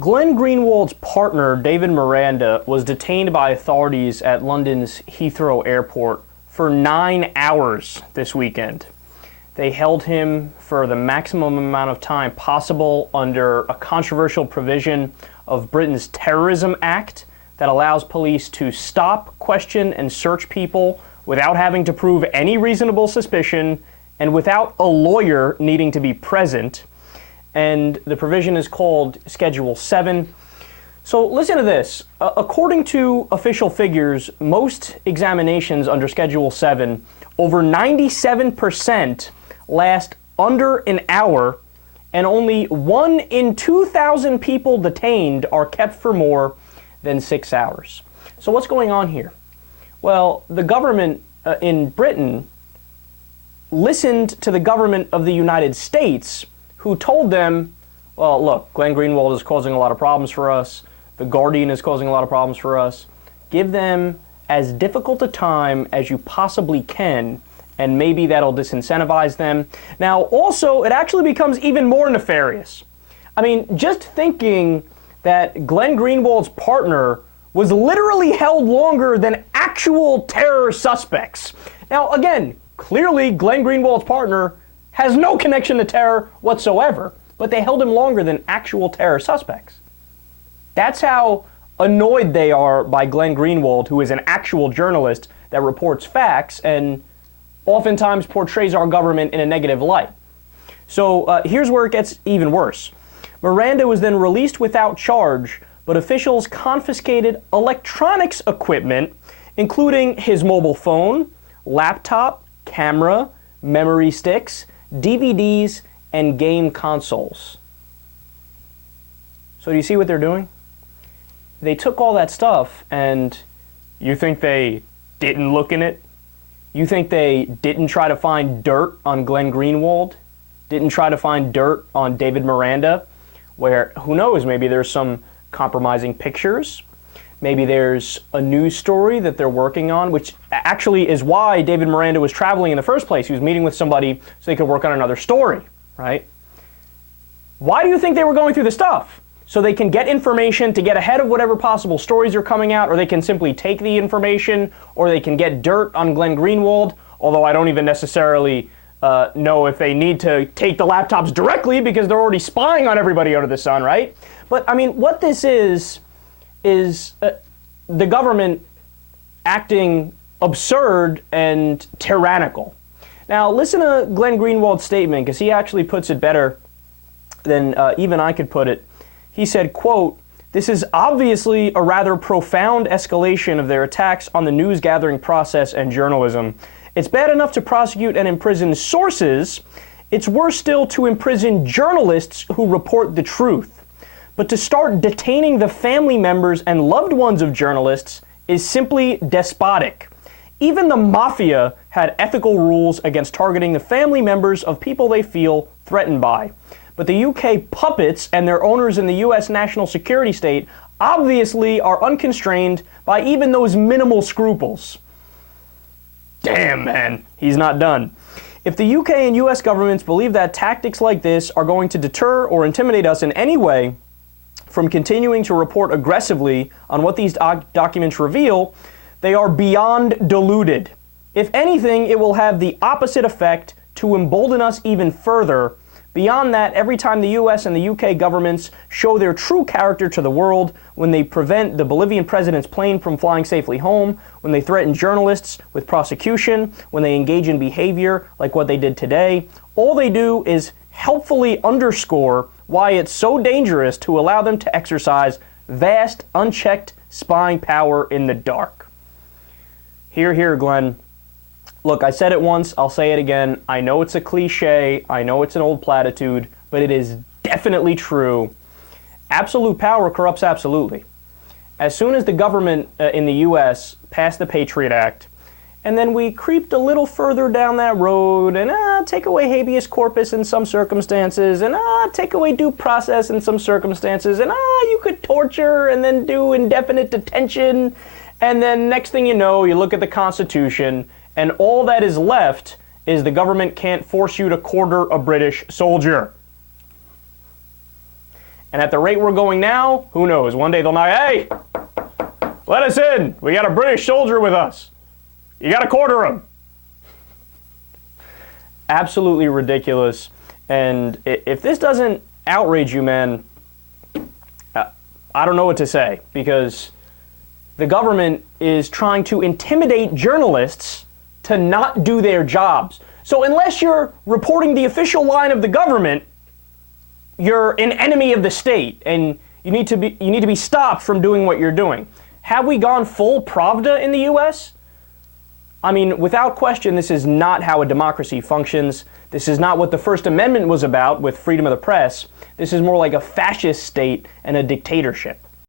Glenn Greenwald's partner, David Miranda, was detained by authorities at London's Heathrow Airport for 9 hours this weekend. They held him for the maximum amount of time possible under a controversial provision of Britain's Terrorism Act that allows police to stop, question, and search people without having to prove any reasonable suspicion and without a lawyer needing to be present. And the provision is called Schedule 7. So listen to this. According to official figures, most examinations under Schedule 7, over 97% last under an hour, and only 1 in 2,000 people detained are kept for more than 6 hours. So what's going on here? Well, the government in Britain listened to the government of the United States, who told them, well, look, Glenn Greenwald is causing a lot of problems for us. The Guardian is causing a lot of problems for us. Give them as difficult a time as you possibly can, and maybe that'll disincentivize them. Now, also, it actually becomes even more nefarious. I mean, just thinking that Glenn Greenwald's partner was literally held longer than actual terror suspects. Now, again, clearly Glenn Greenwald's partner has no connection to terror whatsoever, but they held him longer than actual terror suspects. That's how annoyed they are by Glenn Greenwald, who is an actual journalist that reports facts and oftentimes portrays our government in a negative light. So here's where it gets even worse. Miranda was then released without charge, but officials confiscated electronics equipment, including his mobile phone, laptop, camera, memory sticks, DVDs, and game consoles. So do you see what they're doing? They took all that stuff, and you think they didn't look in it? You think they didn't try to find dirt on Glenn Greenwald? Didn't try to find dirt on David Miranda? Where, who knows, maybe there's some compromising pictures. Maybe there's a news story that they're working on, which actually is why David Miranda was traveling in the first place. He was meeting with somebody so they could work on another story, right? Why do you think they were going through the stuff? So they can get information to get ahead of whatever possible stories are coming out, or they can simply take the information, or they can get dirt on Glenn Greenwald, although I don't even necessarily know if they need to take the laptops directly because they're already spying on everybody under the sun, right? But I mean, what this is the government acting absurd and tyrannical. Now, listen to Glenn Greenwald's statement, because he actually puts it better than even I could put it. He said, quote, "This is obviously a rather profound escalation of their attacks on the news gathering process and journalism. It's bad enough to prosecute and imprison sources. It's worse still to imprison journalists who report the truth. But to start detaining the family members and loved ones of journalists is simply despotic. Even the mafia had ethical rules against targeting the family members of people they feel threatened by. But the UK puppets and their owners in the US national security state obviously are unconstrained by even those minimal scruples." Damn, man, he's not done. "If the UK and US governments believe that tactics like this are going to deter or intimidate us in any way from continuing to report aggressively on what these documents reveal, they are beyond deluded. If anything, it will have the opposite effect, to embolden us even further. Beyond that, every time the US and the UK governments show their true character to the world, when they prevent the Bolivian president's plane from flying safely home, when they threaten journalists with prosecution, when they engage in behavior like what they did today, all they do is helpfully underscore why it's so dangerous to allow them to exercise vast, unchecked spying power in the dark." Hear, hear, Glenn. Look, I said it once, I'll say it again. I know it's a cliche, I know it's an old platitude, but it is definitely true. Absolute power corrupts absolutely. As soon as the government in the US passed the Patriot Act, and then we creeped a little further down that road and take away habeas corpus in some circumstances, and take away due process in some circumstances, and you could torture and then do indefinite detention, and then next thing you know, you look at the Constitution, and all that is left is the government can't force you to quarter a British soldier. And at the rate we're going now, who knows? One day they'll knock, hey, let us in. We got a British soldier with us. You got to quarter him. Absolutely ridiculous. And if this doesn't outrage you, man, I don't know what to say, because the government is trying to intimidate journalists to not do their jobs. So unless you're reporting the official line of the government, you're an enemy of the state, and you need to be stopped from doing what you're doing. Have we gone full Pravda in the U.S.? I mean, without question, this is not how a democracy functions. This is not what the First Amendment was about with freedom of the press. This is more like a fascist state and a dictatorship.